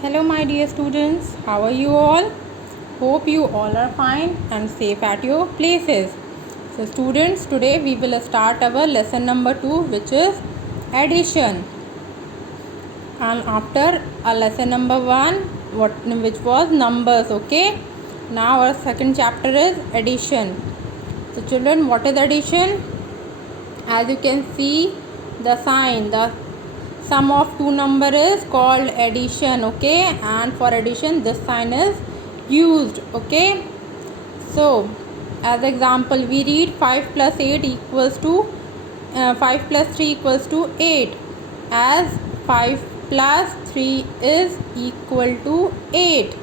Hello my dear students, how are you all? Hope you all are fine and safe at your places. So students, today we will start our lesson number 2, which is addition. And after a lesson number 1, which was numbers, okay? Now our second chapter is addition. So children, what is addition? As you can see the sign, the sum of two number is called addition, okay? And for addition this sign is used, okay? So as example we read 5 plus 8 equals to 5 plus 3 equals to 8, as 5 plus 3 is equal to 8.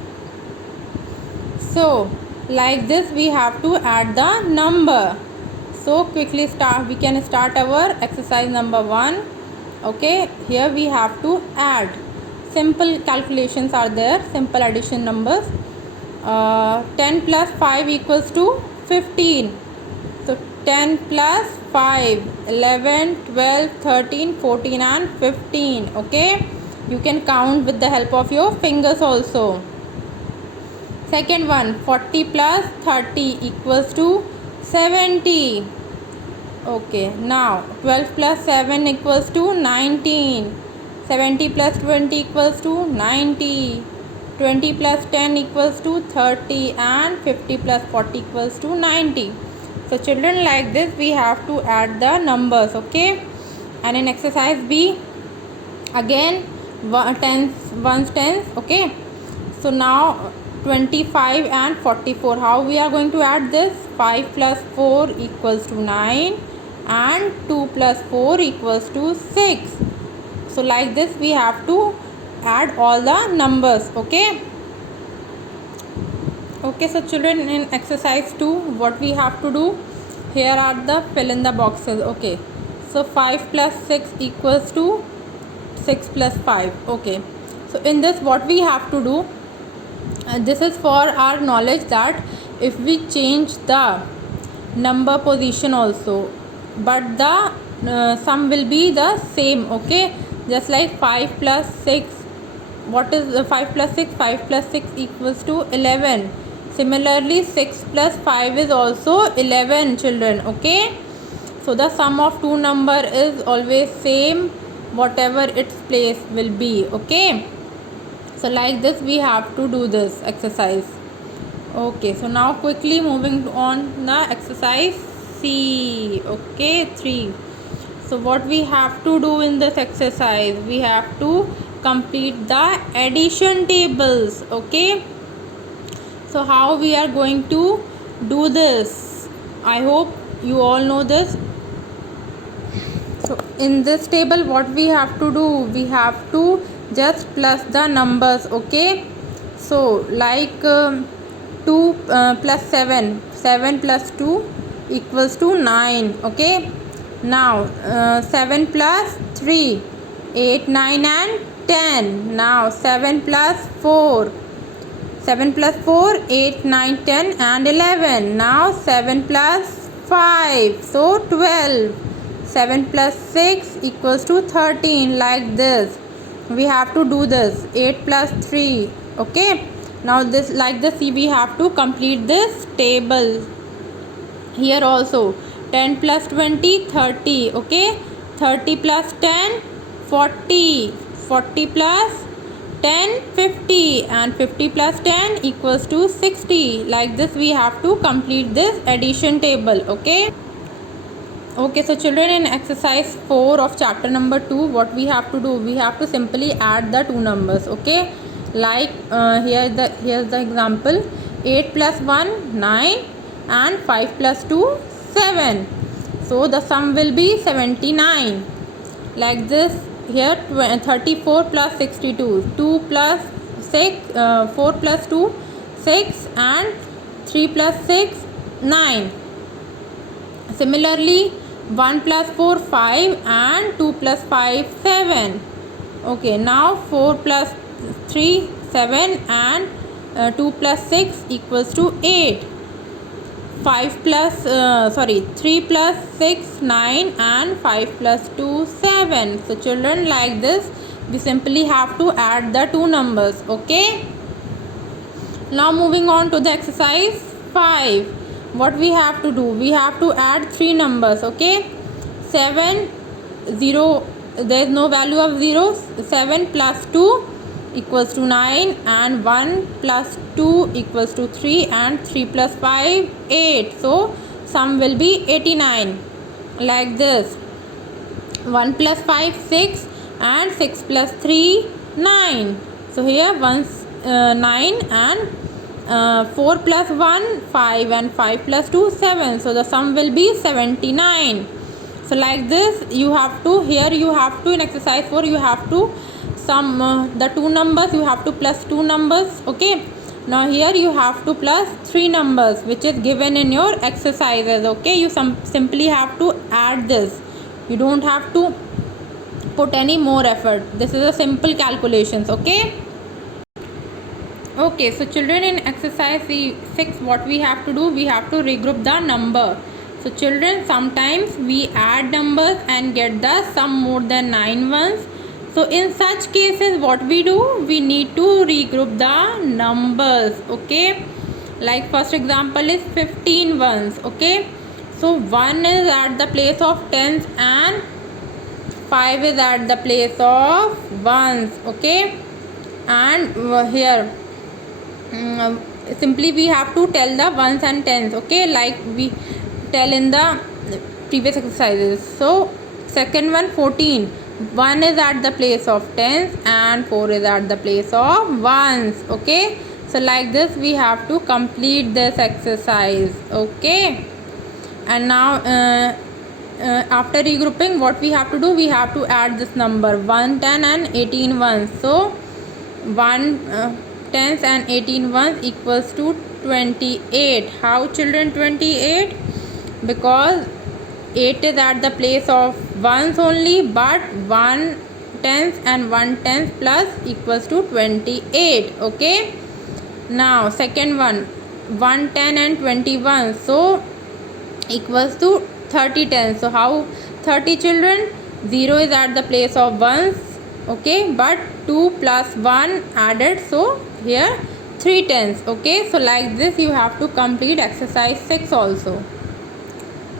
So like this we have to add the number. So quickly we can start our exercise number 1. Okay, here we have to add. Simple calculations are there, simple addition numbers. 10 plus 5 equals to 15. So 10 plus 5, 11, 12, 13, 14 and 15. Okay, you can count with the help of your fingers also. Second one, 40 plus 30 equals to 70. Okay, now 12 plus 7 equals to 19. 70 plus 20 equals to 90. 20 plus 10 equals to 30 and 50 plus 40 equals to 90. So children, like this we have to add the numbers, okay? And in exercise B, again ones tens, okay? So now 25 and 44, how we are going to add this? 5 plus 4 equals to 9 and 2 plus 4 equals to 6. So like this we have to add all the numbers, okay? Okay, so children, in exercise 2 what we have to do? Here are the fill in the boxes, okay? So 5 plus 6 equals to 6 plus 5, okay? So in this what we have to do, this is for our knowledge that if we change the number position also, but the sum will be the same, okay? Just like 5 plus 6, what is 5 plus 6? 5 plus 6 equals to 11. Similarly 6 plus 5 is also 11, children, okay? So the sum of two number is always same, whatever its place will be, okay? So like this we have to do this exercise. Okay, so now quickly moving on the exercise C, okay, 3. So what we have to do in this exercise, we have to complete the addition tables, okay? So how we are going to do this? I hope you all know this. So in this table what we have to do? We have to just plus the numbers, okay? So like 2 plus 7, 7 plus 2 equals to 9, okay? Now 7 plus 3, 8, 9 and 10. Now 7 plus 4, 7 plus 4, 8, 9, 10 and 11. Now 7 plus 5, so 12. 7 plus 6 equals to 13, like this. We have to do this. 8 plus 3, okay? Now this, like this, we have to complete this table. Here also 10 plus 20, 30, okay? 30 plus 10, 40. 40 plus 10, 50 and 50 plus 10 equals to 60. Like this we have to complete this addition table, okay? Okay, so children, in exercise 4 of chapter number 2 what we have to do? We have to simply add the two numbers, okay? Like here's the example. 8 plus 1, 9 and 5 plus 2, 7. So the sum will be 79. Like this. Here 34 plus 62, 2 plus 6, 4 plus 2, 6 and 3 plus 6, 9. Similarly 1 plus 4, 5 and 2 plus 5, 7. Okay, now 4 plus 3, 7 and 2 plus 6 equals to 8. 3 plus 6, 9 and 5 plus 2, 7. So children, like this We simply have to add the two numbers. Okay. Now moving on to the exercise 5. What we have to do? We have to add three numbers. Okay. 7, 0. There is no value of zeros. 7 plus 2 equals to 9, and 1 plus 2 equals to 3, and 3 plus 5 8. So sum will be 89, like this. 1 plus 5 6, and 6 plus 3 9. So here 9, and 4 plus 1 5, and 5 plus 2 7. So the sum will be 79. So like this you have to, here you have to, in exercise 4 you have to sum the two numbers, you have to plus two numbers. Okay. Now here you have to plus three numbers which is given in your exercises. Okay. You simply have to add this. You don't have to put any more effort. This is a simple calculations. Okay. Okay, so children, in exercise 6 what we have to do, we have to regroup the number. So children, sometimes we add numbers and get the sum more than 9 ones. So in such cases what we do, we need to regroup the numbers. Okay, like first example is 15 ones. Okay, so 1 is at the place of tens and 5 is at the place of ones. Okay, and here simply we have to tell the ones and tens. Okay, like we tell in the previous exercises. So second one, 14. 1 is at the place of tens and 4 is at the place of ones. Okay, so like this we have to complete this exercise. Okay, and now after regrouping what we have to do, we have to add this number 1 10 and 18 ones. So 1 tens and 18 ones equals to 28. How children 28? Because 8 is at the place of ones only, but 1 tens and 1 tens plus equals to 28. Okay, now second one, 1 10 and 21, so equals to 30 tens. So how 30 children? 0 is at the place of ones. Okay, but 2 plus 1 added, so here 3 tens. Okay, so like this you have to complete exercise 6 also.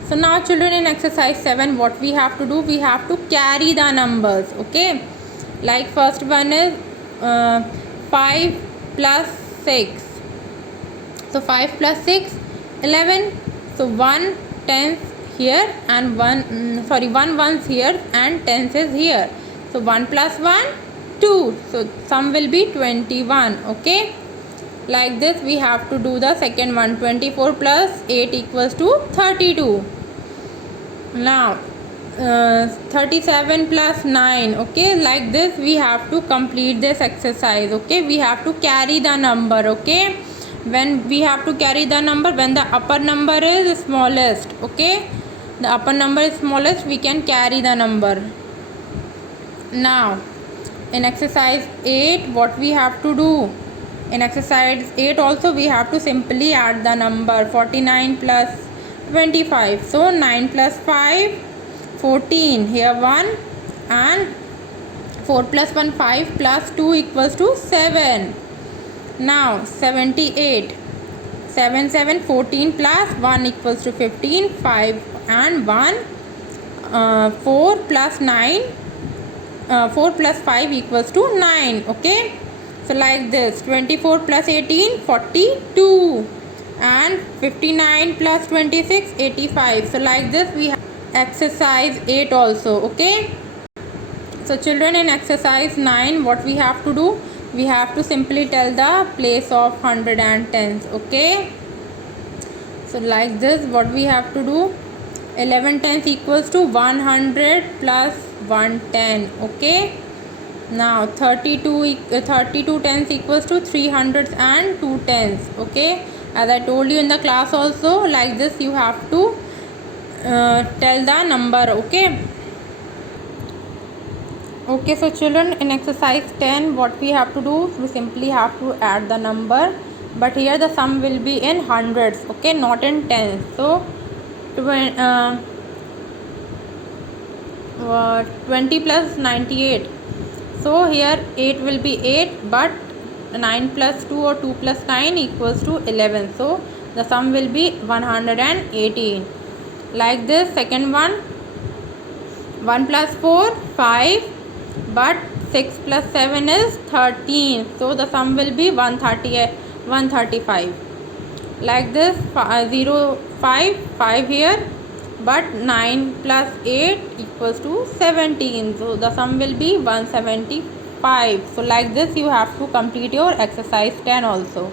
So now children, in exercise 7 what we have to do, we have to carry the numbers. Okay, like first one is 5 plus 6. So 5 plus 6 11. So 1 tens here and 1 ones here and tens is here. So 1 plus 1 2. So sum will be 21. Okay, like this we have to do the second one. 24 plus 8 equals to 32. Now 37 plus 9. Okay, like this we have to complete this exercise. Okay, we have to carry the number. Okay, when we have to carry the number, when the upper number is smallest. Okay, the upper number is smallest, we can carry the number. Now in exercise 8 what we have to do, in exercise 8 also we have to simply add the number 49 plus 25. So 9 plus 5 14, here 1, and 4 plus 1 5 plus 2 equals to 7. Now 78. 7 7 14 plus 1 equals to 15. 5 and 1 4 plus 9 4 plus 5 equals to 9. Okay, so like this 24 plus 18 42, and 59 plus 26 85. So like this we have exercise 8 also. Okay, so children, in exercise 9 what we have to do, we have to simply tell the place of 100 and tens. Okay, so like this what we have to do, 11 tens equals to 100 plus 110. Okay, now 32 tens equals to 300 and 2 tens. Okay, as I told you in the class also, like this you have to tell the number. Okay, so children, in exercise 10 what we have to do, we simply have to add the number, but here the sum will be in hundreds. Okay, not in tens. So 20 plus 98. So here 8 will be 8, but 9 plus 2 or 2 plus 9 equals to 11. So the sum will be 118. Like this, second one, 1 plus 4, 5, but 6 plus 7 is 13. So the sum will be 135. Like this, 0, 5, 5 here, but 9 plus 8 equals to 17. So the sum will be 175. So like this you have to complete your exercise 10 also.